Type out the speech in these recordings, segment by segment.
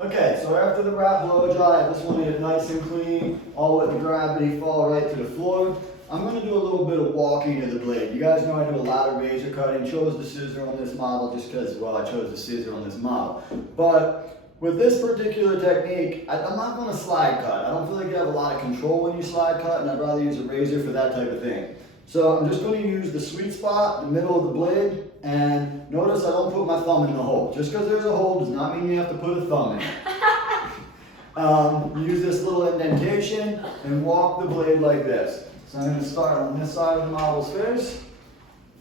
Okay, so after the wrap blow dry, I just wanted it nice and clean, all let the gravity fall right to the floor. I'm going to do a little bit of walking of the blade. You guys know I do a lot of razor cutting. Chose the scissor on this model just because, well, I chose the scissor on this model. But with this particular technique, I'm not going to slide cut. I don't feel like you have a lot of control when you slide cut, and I'd rather use a razor for that type of thing. So I'm just going to use the sweet spot, the middle of the blade, and notice I don't put my thumb in the hole. Just because there's a hole does not mean you have to put a thumb in. Use this little indentation and walk the blade like this. So I'm going to start on this side of the model's face.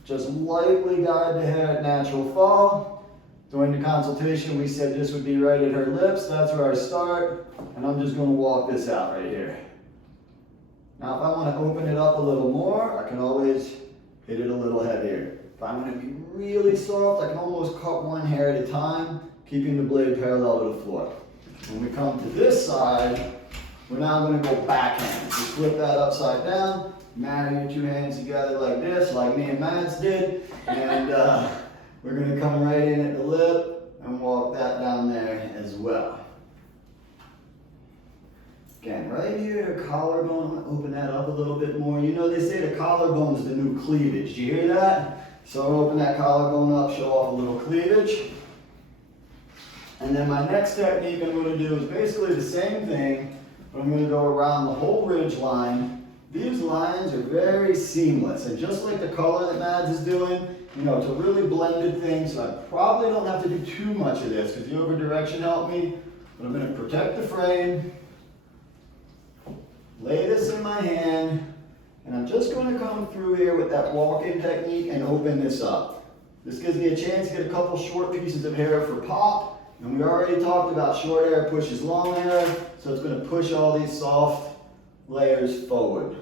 Just lightly guide the hair at natural fall. During the consultation we said this would be right at her lips. That's where I start. And I'm just going to walk this out right here. Now if I want to open it up a little more, I can always hit it a little heavier. If I'm going to be really soft, I can almost cut one hair at a time, keeping the blade parallel to the floor. When we come to this side, we're now going to go backhand. Just flip that upside down, marry your two hands together like this, like me and Mads did, and we're going to come right in at the lip and walk that down there as well. Again, right here, the collarbone, I'm going to open that up a little bit more. You know, they say the collarbone is the new cleavage. Do you hear that? So open that collarbone up, show off a little cleavage. And then my next technique I'm going to do is basically the same thing, but I'm going to go around the whole ridge line. These lines are very seamless, and just like the color that Mads is doing, you know, it's a really blended thing, so I probably don't have to do too much of this because the over direction helped me. But I'm going to protect the frame. Lay this in my hand, and I'm just going to come through here with that walk-in technique and open this up. This gives me a chance to get a couple short pieces of hair for pop, and we already talked about short hair pushes long hair, so it's going to push all these soft layers forward.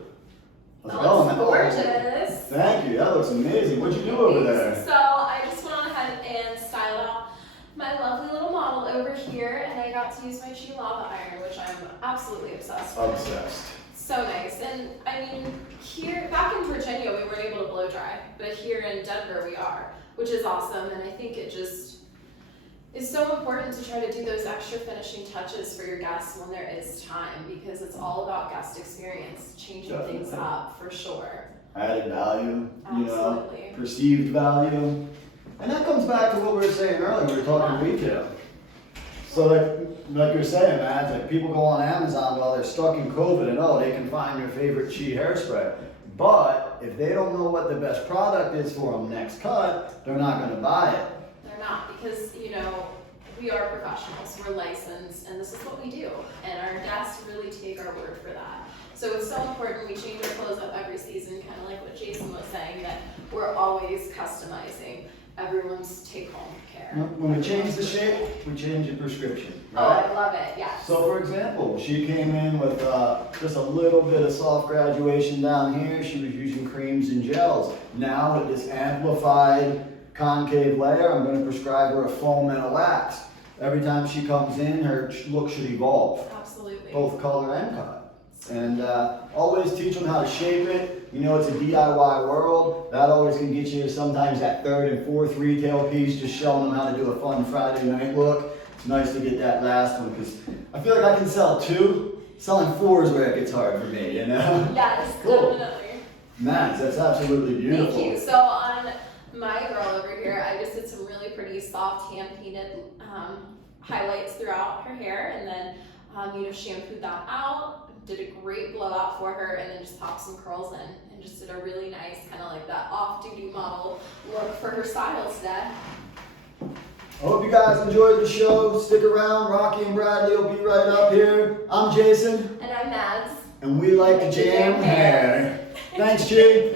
That looks gorgeous. Thank you, that looks amazing. What'd you do over there? So I just went on ahead and styled out my lovely little model over here, and I got to use my Chi Lava iron, which I'm absolutely obsessed with. Obsessed. So nice. And I mean, here, back in Virginia, we weren't able to blow dry, but here in Denver we are, which is awesome. And I think it just is so important to try to do those extra finishing touches for your guests when there is time, because it's all about guest experience, changing things up for sure. Added value, you know, Absolutely. perceived value. And that comes back to what we were saying earlier, we were talking retail. So like you're saying, man, like people go on Amazon while they're stuck in COVID and they can find their favorite Chi hairspray. But if they don't know what the best product is for them next cut, they're not going to buy it. They're not, because, you know, we are professionals, we're licensed, and this is what we do. And our guests really take our word for that. So it's so important we change our clothes up every season, kind of like what Jason was saying, that we're always customizing everyone's take-home care. When we change the shape, we change the prescription. Oh, Right? I love it, yes. So for example, she came in with just a little bit of soft graduation down here. She was using creams and gels. Now with this amplified concave layer, I'm going to prescribe her a foam and a wax. Every time she comes in, her look should evolve. Absolutely. Both color and cut. And always teach them how to shape it. You know, it's a DIY world. That always can get you sometimes that third and fourth retail piece, just showing them how to do a fun Friday night look. It's nice to get that last one because I feel like I can sell two. Selling four is where it gets hard for me, you know? Yes, Cool. definitely. Max, that's absolutely beautiful. Thank you. So on my girl over here, I just did some really pretty soft hand-painted highlights throughout her hair, and then you know, shampooed that out, did a great blowout for her, and then just popped some curls in, and just did a really nice kind of like that off-duty model look for her style today. I hope you guys enjoyed the show. Stick around. Rocky and Bradley will be right up here. I'm Jason. And I'm Mads. And we like to jam hair. Thanks, G.